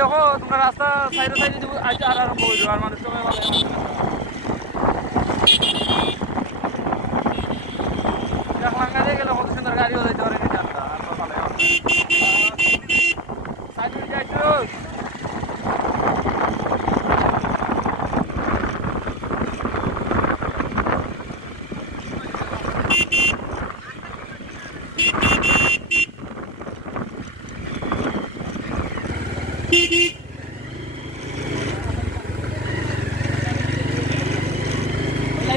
আমরা রাস্তা সাইডে সাইডে আজ আর আরম্ভ হইল আর মানুষ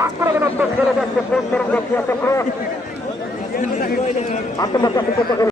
আক্রমণাত্মক খেলে যাচ্ছে কোন তরঙ্গ ক্রিয়া চক্র Akan dapat dikatakan